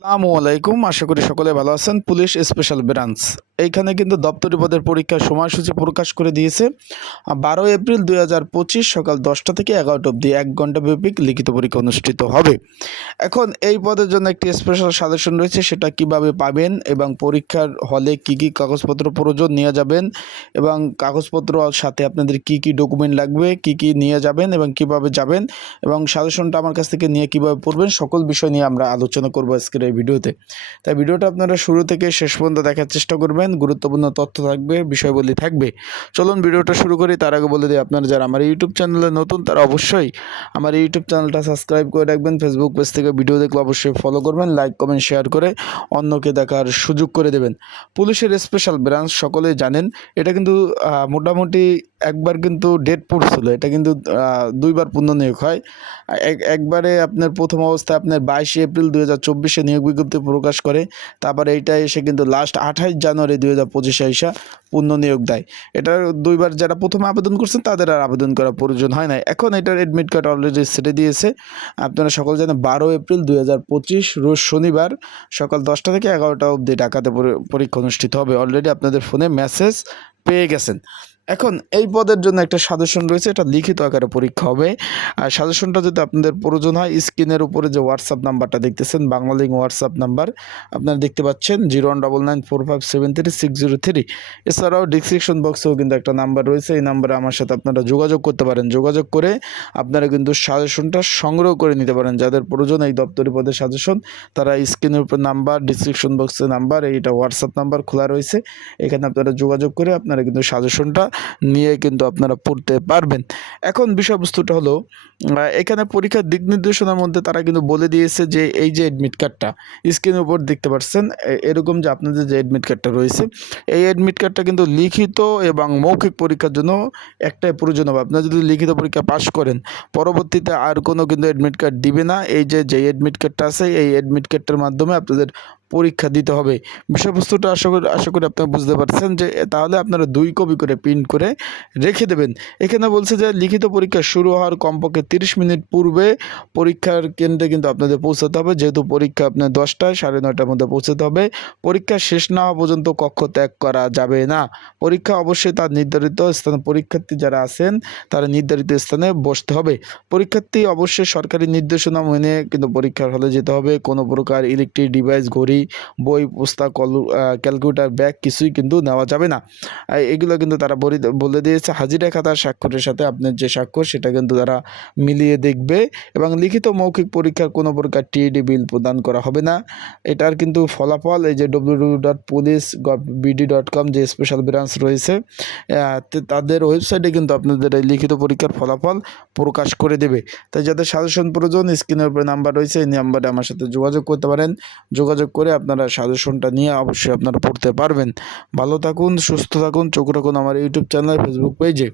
আসসালামু আলাইকুম। আশা করি সকলে ভালো আছেন। Police special branch. এইখানে কিন্তু দপ্তরি পদের পরীক্ষার সময়সূচি প্রকাশ করে দিয়েছে। বারো এপ্রিল দুই হাজার পঁচিশ সকাল দশটা থেকে এগারোটা অবধি এক ঘণ্টা ব্যাপিক লিখিত পরীক্ষা অনুষ্ঠিত হবে। এখন এই পদের জন্য একটি স্পেশাল সাজেশন রয়েছে, সেটা কীভাবে পাবেন এবং পরীক্ষার হলে কি কি কাগজপত্র প্রয়োজন নিয়ে যাবেন এবং কাগজপত্র সাথে আপনাদের কি কি ডকুমেন্ট লাগবে, কি কি নিয়ে যাবেন এবং কীভাবে যাবেন এবং সাজেশনটা আমার কাছ থেকে নিয়ে কীভাবে পড়বেন, সকল বিষয় নিয়ে আমরা আলোচনা করব আজকের এই ভিডিওতে। তাই ভিডিওটা আপনারা শুরু থেকে শেষ পর্যন্ত দেখার চেষ্টা করবেন। গুরুত্বপূর্ণ তথ্য থাকবে, বিষয়বলী থাকবে। চলুন ভিডিওটা শুরু করি। তার আগে বলে দিই, আপনারা যারা আমার ইউটিউব চ্যানেলে নতুন, তারা অবশ্যই আমার ইউটিউব চ্যানেলটা সাবস্ক্রাইব করে রাখবেন। ফেসবুক পেজ থেকে ভিডিও দেখলে অবশ্যই ফলো করবেন লাইক কমেন্ট শেয়ার করে অন্যকে দেখার সুযোগ করে দেবেন। পুলিশের স্পেশাল ব্রাঞ্চ সকলেই জানেন। এটা কিন্তু মোটামুটি একবার কিন্তু ডেট পড়ছিল এটা কিন্তু দুইবার পুনর্নিয়োগ হয়। এক- একবারে আপনার প্রথম অবস্থায় আপনার বাইশে এপ্রিল দুই হাজার চব্বিশে নিয়োগ বিজ্ঞপ্তি প্রকাশ করে, তারপরে এইটা এসে কিন্তু লাস্ট আঠাশ জানুয়ারি দুই হাজার পঁচিশে এসে পুনর্নিয়োগ দেয়। এটার দুইবার যারা প্রথমে আবেদন করছেন, তাদের আর আবেদন করার প্রয়োজন হয় না এখন এটার এডমিট কার্ড অলরেডি ছেড়ে দিয়েছে। আপনারা সকল জানেন, বারো এপ্রিল দুই হাজার পঁচিশ, রোজ শনিবার সকাল দশটা থেকে এগারোটা অবধি ঢাকাতে পরীক্ষা অনুষ্ঠিত হবে। অলরেডি আপনাদের ফোনে মেসেজ পেয়ে গেছেন। এখন এই পদের জন্য একটা সাজেশন রয়েছে, এটা লিখিত আকারে পরীক্ষা হবে। আর সাজেশনটা যদি আপনাদের প্রয়োজন হয়, স্ক্রিনের উপরে যে হোয়াটসঅ্যাপ নাম্বারটা দেখতেছেন বাংলালিং হোয়াটসঅ্যাপ নাম্বার, আপনারা দেখতে পাচ্ছেন zero one double nine four five seven three six zero three. এছাড়াও ডিসক্রিপশন বক্সেও কিন্তু একটা নাম্বার রয়েছে, এই নাম্বারে আমার সাথে আপনারা যোগাযোগ করতে পারেন। যোগাযোগ করে আপনারা কিন্তু সাজেশনটা সংগ্রহ করে নিতে পারেন। যাদের প্রয়োজন এই দপ্তরি পদের সাজেশন, তারা স্ক্রিনের উপর নাম্বার ডিসক্রিপশন বক্সে নাম্বার, এইটা হোয়াটসঅ্যাপ নাম্বার খোলা রয়েছে। এখানে আপনারা যোগাযোগ করে আপনারা কিন্তু সাজেশনটা নিয়ে কিন্তু আপনারা পড়তে পারবেন। এখন বিষয়বস্তুটা হলো এখানে পরীক্ষার দিক নির্দেশনার মধ্যে তারা কিন্তু বলে দিয়েছে যে, এই যে অ্যাডমিট কার্ডটা স্ক্রিনের উপর দেখতে পাচ্ছেন এরকম যে আপনাদের যে অ্যাডমিট কার্ডটা রয়েছে, এই অ্যাডমিট কার্ডটা কিন্তু লিখিত এবং মৌখিক পরীক্ষার জন্য একটাই প্রয়োজন হবে। আপনারা যদি লিখিত পরীক্ষা পাশ করেন, পরবর্তীতে আর কোনো কিন্তু অ্যাডমিট কার্ড দিবে না। এই যে যে অ্যাডমিট কার্ডটা আছে, এই অ্যাডমিট কার্ডটার মাধ্যমে আপনাদের পরীক্ষা দিতে হবে। বিষয়বস্তুটা আশা করি আশা করি আপনারা বুঝতে পারছেন যে, তাহলে আপনারা দুই কপি করে প্রিন্ট করে রেখে দেবেন। এখানে বলছে যে, লিখিত পরীক্ষা শুরু হওয়ার কমপক্ষে তিরিশ মিনিট পূর্বে পরীক্ষার কেন্দ্রে কিন্তু আপনাদের পৌঁছাতে হবে। যেহেতু পরীক্ষা আপনার দশটায়, সাড়ে নয়টার মধ্যে পৌঁছাতে হবে। পরীক্ষা শেষ না হওয়া পর্যন্ত কক্ষ ত্যাগ করা যাবে না। পরীক্ষা অবশ্যই তার নির্ধারিত স্থানে, পরীক্ষার্থী যারা আছেন, তারা নির্ধারিত স্থানে বসতে হবে। পরীক্ষার্থী অবশ্যই সরকারি নির্দেশনা মেনে কিন্তু পরীক্ষার হলে যেতে হবে। কোনো প্রকার ইলেকট্রিক ডিভাইস ঘড়ি বই পুস্তক কলু- আহ, ব্যাগ কিছুই কিন্তু নেওয়া যাবে না। এগুলো কিন্তু তারা বলে দিয়েছে। হাজিরা খাতার স্বাক্ষরের সাথে আপনার যে স্বাক্ষর সেটা কিন্তু তারা মিলিয়ে দেখবে এবং লিখিত মৌখিক পরীক্ষার কোনো প্রকার টিএডি বিল প্রদান করা হবে না। এটার কিন্তু ফলাফল এই যে W dot police dot com যে স্পেশাল ব্রাঞ্চ রয়েছে তাদের ওয়েবসাইটে কিন্তু আপনাদের এই লিখিত পরীক্ষার ফলাফল প্রকাশ করে দেবে। তাই যাদের সাজেশন প্রয়োজন স্ক্রিনের উপরে নাম্বার রয়েছে এই নাম্বারে আমার সাথে যোগাযোগ করতে পারেন। যোগাযোগ করে আপনারা সাজেশনটা নিয়ে অবশ্যই আপনারা পড়তে পারবেন। ভালো থাকুন, সুস্থ থাকুন, চোখ রাখুন আমার ইউটিউব চ্যানেল ফেসবুক পেজে